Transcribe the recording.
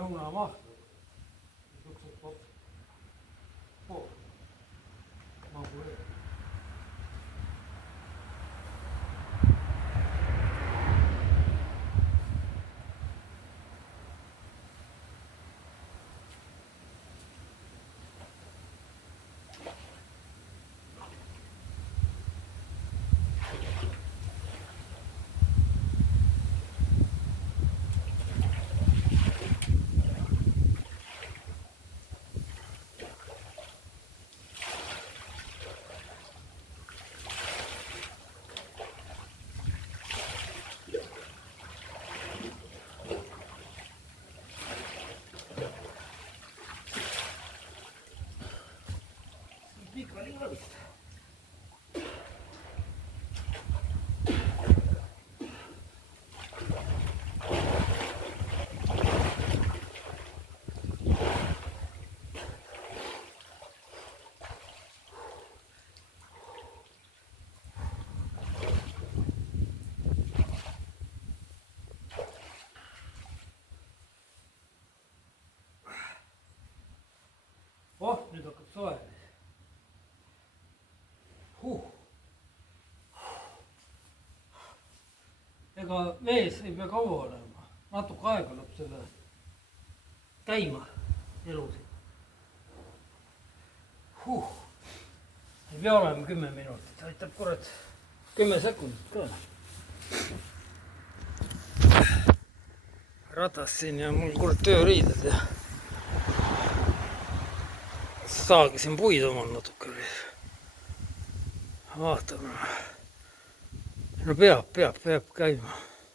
lõunamaht. Niisugused pool. Nagu veel. Pikka liivadist. Nüüd hakkab soe. Ega vees ei pea kaua olema, natuke aega läheb selle käima elusid. Ei pea olema 10 minutit, aitab kurat 10 sekundit ka. Ratas siin ja mul kurat tööriided ja saagisin puid omal natuke. Vaatame. No peab käima.